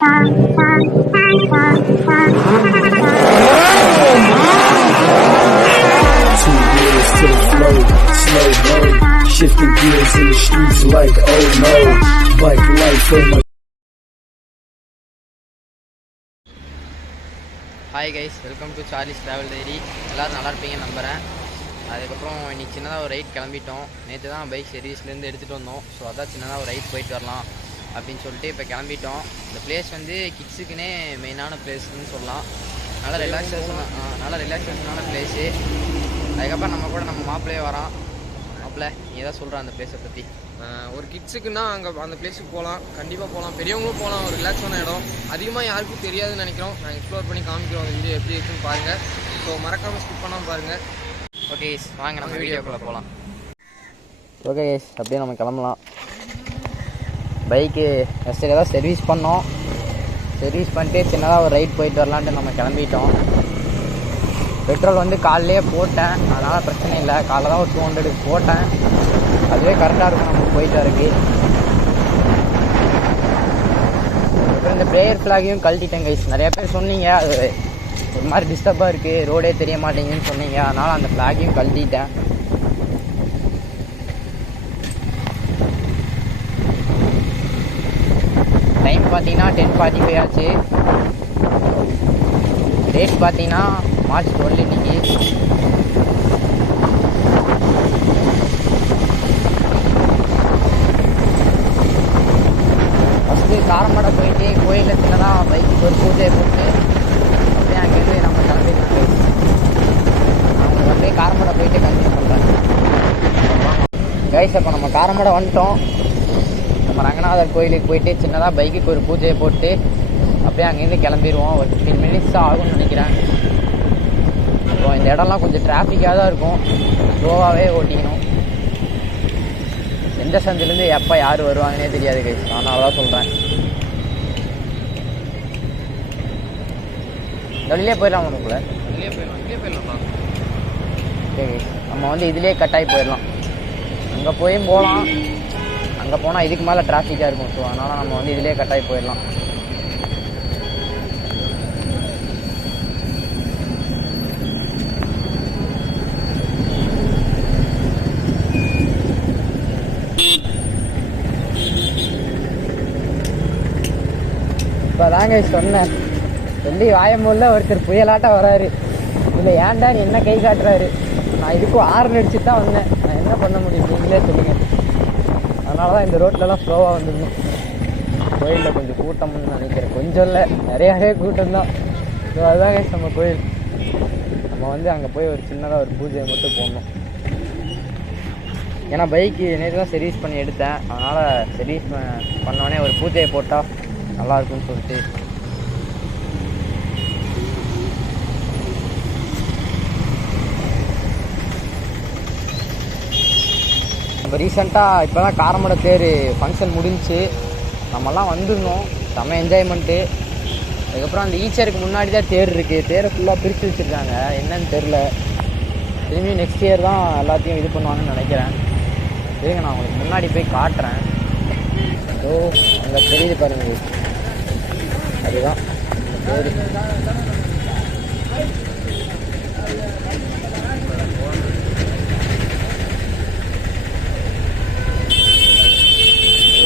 wheels to the flow, slow mo, shifting gears in the streets like oh no, bike life oh my. Hi guys, welcome to Charlie's travel diary. எல்லோரும் நல்லா இருப்பீங்கன்னு நம்புகிறேன். அதுக்கப்புறம் இன்றைக்கி சின்னதாக ஒரு right கிளம்பிட்டோம். நேற்று தான் பைக் சர்வீஸ்லேருந்து எடுத்துகிட்டு வந்தோம். ஸோ அதான் சின்னதாக ஒரு ரைட் போயிட்டு வரலாம் அப்படின்னு சொல்லிட்டு இப்போ கிளம்பிட்டோம். இந்த பிளேஸ் வந்து கிட்ஸுக்குன்னே மெயினான பிளேஸ்ன்னு சொல்லலாம். நல்ல ரிலாக்ஸேஷனான பிளேஸு. அதுக்கப்புறம் நம்ம கூட நம்ம மாப்பிள்ளையே வரான். மாப்பிள்ளை நீ தான் சொல்கிறேன் அந்த பிளேஸை பற்றி. ஒரு கிட்ஸுக்குன்னா அங்கே அந்த பிளேஸுக்கு போகலாம், கண்டிப்பாக போகலாம். பெரியவங்களும் போகலாம். ஒரு ரிலாக்ஸான இடம், அதிகமாக யாருக்கும் தெரியாதுன்னு நினைக்கிறோம். நாங்கள் எக்ஸ்ப்ளோர் பண்ணி காமிக்கிறோம் அந்த வீடியோ எப்படி இருக்குன்னு பாருங்கள். ஸோ மறக்காமல் ஸ்கிப் பண்ணாமல் பாருங்கள். ஓகே கைஸ், வாங்க நம்ம வீடியோக்குள்ளே போகலாம். ஓகே கைஸ், அப்படியே நம்ம கிளம்பலாம். பைக்கு ஃபஸ்ட்டு ஏதாவது சர்வீஸ் பண்ணோம். சர்வீஸ் பண்ணிட்டு சின்னதாக ஒரு ரைட் போயிட்டு வரலான்ட்டு நம்ம கிளம்பிட்டோம். பெட்ரோல் வந்து காலையிலே போட்டேன், அதனால் பிரச்சனை இல்லை. காலைல தான் ஒரு 200 போட்டேன். அதுவே கரெக்டாக இருக்கும் நமக்கு போயிட்டு வரக்கு. அப்புறம் இந்த ப்ரேயர் ஃப்ளாகையும் கழட்டிட்டேன் கைஸ். நிறையா பேர் சொன்னீங்க அது ஒரு மாதிரி டிஸ்டர்பாக இருக்குது, ரோடே தெரிய மாட்டேங்குன்னு சொன்னீங்க. அதனால் அந்த ஃப்ளாகையும் கழட்டிட்டேன். டைம் பார்த்தீங்கன்னா 10:45 ஆச்சு. டேட் பார்த்தீங்கன்னா March 12 இன்னைக்கு. ஃபஸ்ட்டு காரமடை போயிட்டு கோயிலில் சின்னதாக பைக்கு ஒரு பூஜையை போட்டு அப்படியே அங்கேருந்து நம்ம கிளம்பிடலாம். அவங்க அப்படியே காரமடை போயிட்டு கண்டினியூ பண்ணுறேன் கைஸ். அப்போ நம்ம காரமடை வந்துட்டோம். நம்ம ரங்கநாதர் கோயிலுக்கு போயிட்டு சின்னதாக பைக்குக்கு ஒரு பூஜையை போட்டு அப்படியே அங்கேருந்து கிளம்பிடுவோம். ஒரு 15 minutes தான் ஆகும்னு நினைக்கிறேன். அப்புறம் இந்த இடம்லாம் கொஞ்சம் டிராஃபிக்காக தான் இருக்கும், ஸ்லோவாகவே ஓட்டிக்கணும். எந்த சந்திலேருந்து எப்போ யார் வருவாங்கன்னே தெரியாது கைஸ், அதனால தான் சொல்கிறேன். வெளியே போயிடலாம் நமக்குள்ள. வெளியே போயிடலாம். ஓகே கைஸ், நம்ம வந்து இதிலே கட்டாகி போயிடலாம். அங்கே போகலாம். அங்கே போனால் இதுக்கு மேலே டிராஃபிக்காக இருக்கும். ஸோ அதனால் நம்ம வந்து இதிலே கட்டாகி போயிடலாம். இப்போ தாங்க சொன்னேன், சொல்லி வாயமூல ஒருத்தர் புயலாட்டம் வராரு. இல்லை ஏன்டா நீ என்ன கை காட்டுறாரு. நான் இதுக்கும் 6 அடிச்சுட்டு தான் வந்தேன். நான் என்ன பண்ண முடியும் நீங்களே சொல்லுங்கள். அதனால தான் இந்த ரோட்லலாம் ஸ்லோவாக வந்துடணும். கோயிலில் கொஞ்சம் கூட்டம்னு நினைக்கிறேன், கொஞ்சம் இல்லை நிறையாவே கூட்டம் தான். ஸோ அதுதாங்க நம்ம கோயில். நம்ம வந்து அங்கே போய் ஒரு சின்னதாக ஒரு பூஜையை மட்டும் போடணும். ஏன்னா பைக்கு நேற்று தான் சர்வீஸ் பண்ணி எடுத்தேன். அதனால் சர்வீஸ் பண்ணோடனே ஒரு பூஜையை போட்டால் நல்லாயிருக்குன்னு சொல்லிட்டு இப்போ ரீசெண்டாக இப்போ தான் காரமடை தேர் ஃபங்க்ஷன் முடிஞ்சு நம்மலாம் வந்துருந்தோம். செம்ம என்ஜாய்மெண்ட்டு. அதுக்கப்புறம் அந்த ஈச்சருக்கு முன்னாடி தான் தேர் இருக்குது. தேரை ஃபுல்லாக பிரித்து வச்சுருக்காங்க, என்னன்னு தெரில. திரும்பி நெக்ஸ்ட் இயர் தான் எல்லாத்தையும் இது பண்ணுவாங்கன்னு நினைக்கிறேன். சரிங்க, நான் உங்களுக்கு முன்னாடி போய் காட்டுறேன். ஸோ அங்கே தெரியுது பாருங்கள், அதுதான் தேர்.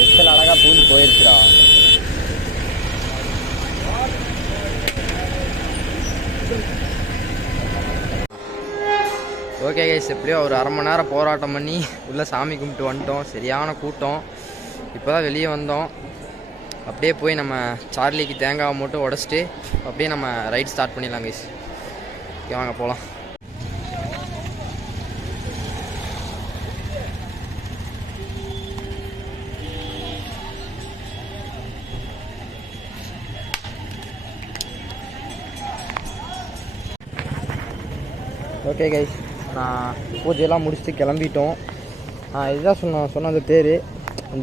எச்சல் அழகாக பூந்து போயிருச்சுடா. ஓகே கைஸ், எப்படியோ ஒரு 1/2 மணி நேரம் போராட்டம் பண்ணி உள்ளே சாமி கும்பிட்டு வந்துட்டோம். சரியான கூட்டம். இப்போ தான் வெளியே வந்தோம். அப்படியே போய் நம்ம சார்லிக்கு தேங்காவை மட்டும் உடச்சிட்டு அப்படியே நம்ம ரைட் ஸ்டார்ட் பண்ணிடலாம் கைஸ். ஓகே வாங்க போகலாம். ஓகே கைஸ், நான் பூஜையெல்லாம் முடிச்சுட்டு கிளம்பிட்டோம். இதுதான் சொன்ன தேர்.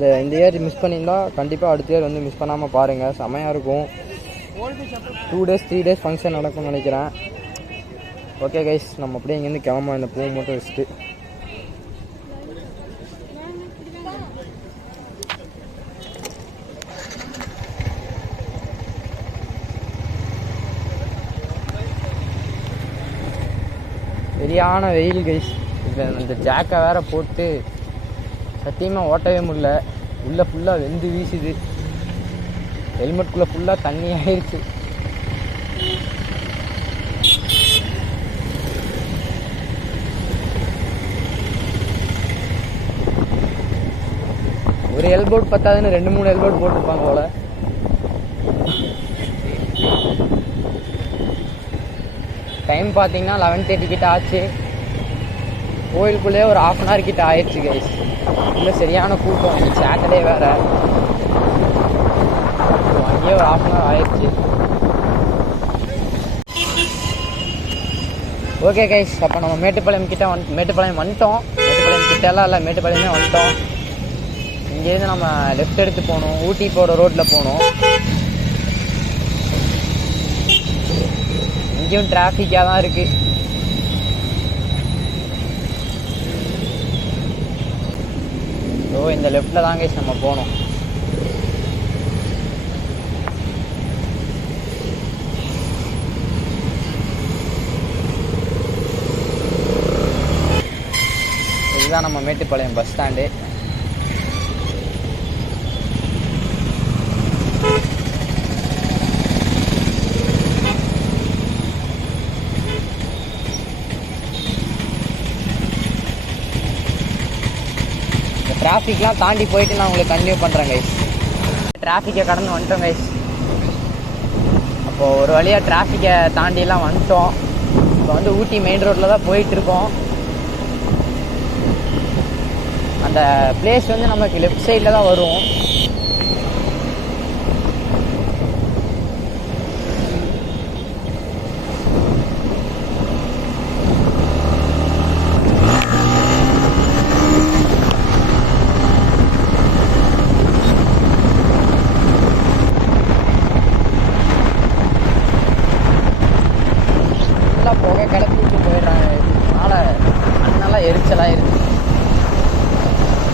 இந்த இயர் மிஸ் பண்ணியிருந்தா கண்டிப்பாக அடுத்த இயர் வந்து மிஸ் பண்ணாமல் பாருங்கள், செமையாக இருக்கும். 2 days 3 days ஃபங்க்ஷன் நடக்கும்னு நினைக்கிறேன். ஓகே கைஸ், நம்ம அப்படியே இங்கேருந்து கிளம்ப இந்த பூ மட்டும் வச்சுட்டு. சரியான வெயில் கைஸ். இப்போ இந்த ஜாக்கை வேற போட்டு சத்தியமாக ஓட்டவே முடியல. உள்ளே ஃபுல்லாக வெந்து வீசுது. ஹெல்மெட்குள்ளே ஃபுல்லாக தண்ணி ஆயிடுச்சு. ஒரு எல்போட் பத்தாதுன்னு 2-3 எல்போட் போட்டிருப்பாங்க போல. டைம் பார்த்தீங்கன்னா 11:30 கிட்ட ஆச்சு. கோயிலுக்குள்ளே ஒரு 1/2 hour கிட்ட ஆயிடுச்சு கைஸ். இல்லை சரியான கூட்டம். சாட்டர்டே வேற, அங்கேயே ஒரு 1/2 hour ஆயிடுச்சு. ஓகே கைஸ், அப்போ நம்ம மேட்டுப்பாளையம் வந்துட்டோம். மேட்டுப்பாளையம் கிட்டலாம் இல்லை, மேட்டுப்பாளையமே வந்துட்டோம். இங்கேருந்து நம்ம லெஃப்ட் எடுத்து போகணும். ஊட்டி போகிற ரோட்டில் போகணும். இங்கேயும் டிராஃபிக்காக தான் இருக்குது. ஸோ இந்த லெஃப்டில் தான் கைஸ் நம்ம போகணும். இதுதான் நம்ம மேட்டுப்பாளையம் பஸ் ஸ்டாண்டு. டிராஃபிக்லாம் தாண்டி போயிட்டு நான் உங்களுக்கு கண்டினியூ பண்ணுறேன் கைஸ். டிராஃபிக்கை கடந்து வந்துட்டோம் கைஸ். அப்போது ஒரு வழியாக டிராஃபிக்கை தாண்டிலாம் வந்துட்டோம். இப்போ வந்து ஊட்டி மெயின் ரோட்டில் தான் போயிட்டுருக்கோம். அந்த பிளேஸ் வந்து நமக்கு லெஃப்ட் சைடில் தான் வரும். புகை கிளப்பி விட்டு போயிடுறாங்க. அதனால் அண்ணெல்லாம் எரிச்சலாக இருக்குது.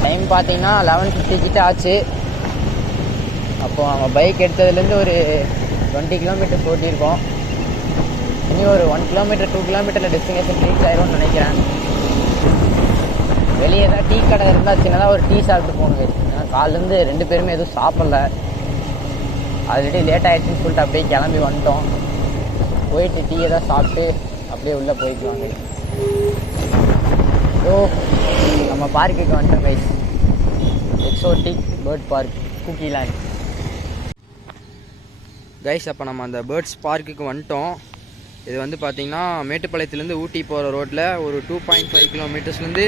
டைம் பார்த்தீங்கன்னா 11:50 கிட்ட ஆச்சு. அப்போது நம்ம பைக் எடுத்ததுலேருந்து ஒரு 20 கிலோமீட்டர்ஸ் ஓட்டியிருக்கோம். இனி ஒரு 1 கிலோமீட்டர் 2 கிலோமீட்டரில் டெஸ்டினேஷன் ரீச் ஆயிரும்னு நினைக்கிறேன். வெளியே ஏதாவது டீ கடை இருந்தால் சின்னதாக ஒரு டீ சாப்பிட்டு போகணும். ஏன்னா காலேருந்து 2 பேருமே எதுவும் சாப்பிடல. ஆல்ரெடி லேட் ஆகிடுச்சின்னு சொல்லிட்டு அப்படியே கிளம்பி வந்துட்டோம். போயிட்டு டீ எதாவது சாப்பிட்டு அப்படியே உள்ளே போய்க்குவாங்க. ஸோ நம்ம பார்க்குக்கு வந்துட்டோம் கைஸ். எக்ஸோட்டிக் பேர்ட் பார்க் கூக்கிலாண்ட் கைஸ். அப்போ நம்ம அந்த பேர்ட்ஸ் பார்க்குக்கு வந்துட்டோம். இது வந்து பார்த்திங்கன்னா மேட்டுப்பாளையத்துலேருந்து ஊட்டி போகிற ரோட்டில் ஒரு 2.5 கிலோமீட்டர்ஸ்லேருந்து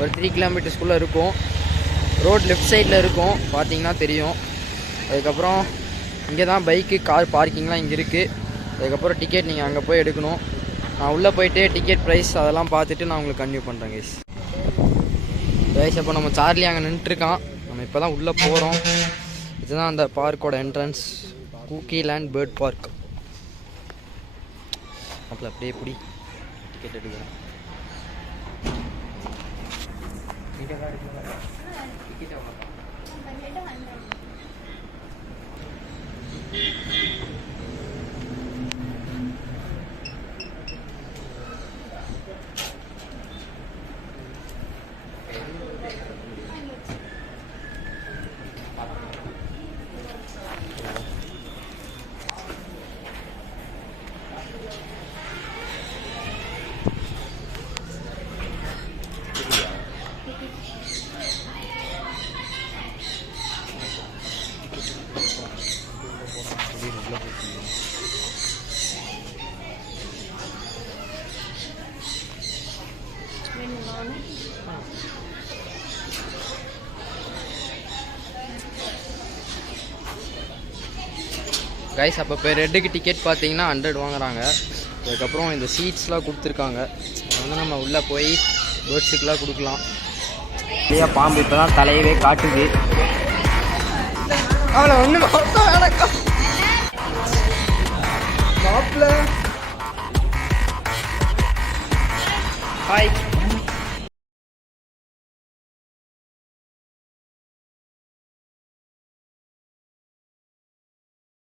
ஒரு 3 கிலோமீட்டர்ஸ்குள்ளே இருக்கும். ரோட் லெஃப்ட் சைடில் இருக்கும், பார்த்திங்கன்னா தெரியும். அதுக்கப்புறம் இங்கே தான் பைக்கு கார் பார்க்கிங்லாம் இங்கே இருக்குது. அதுக்கப்புறம் டிக்கெட் நீங்கள் அங்கே போய் எடுக்கணும். நான் உள்ளே போயிட்டு டிக்கெட் ப்ரைஸ் அதெல்லாம் பார்த்துட்டு நான் உங்களுக்கு கன்டினியூ பண்ணுறேன் கைஸ். கைஸ் அப்போ நம்ம சார்லி அங்கே நின்றுட்டுருக்கான். நம்ம இப்போ தான் உள்ளே போகிறோம். இதுதான் அந்த பார்க்கோட என்ட்ரன்ஸ், கூக்கிலேண்ட் பேர்ட் பார்க். அப்போ அப்படியே எப்படி டிக்கெட் எடுக்கிறேன். கைஸ் அப்போ இப்போ ரெட்டுக்கு டிக்கெட் பார்த்தீங்கன்னா 100 வாங்குறாங்க. அதுக்கப்புறம் இந்த சீட்ஸ்லாம் கொடுத்துருக்காங்க. வந்து நம்ம உள்ளே போய் பேர்ட்ஸுக்கெலாம் கொடுக்கலாம். நிறையா பாம்பு இப்போ தான் தலையவே காட்டுது. அவ்வளோ ஒன்று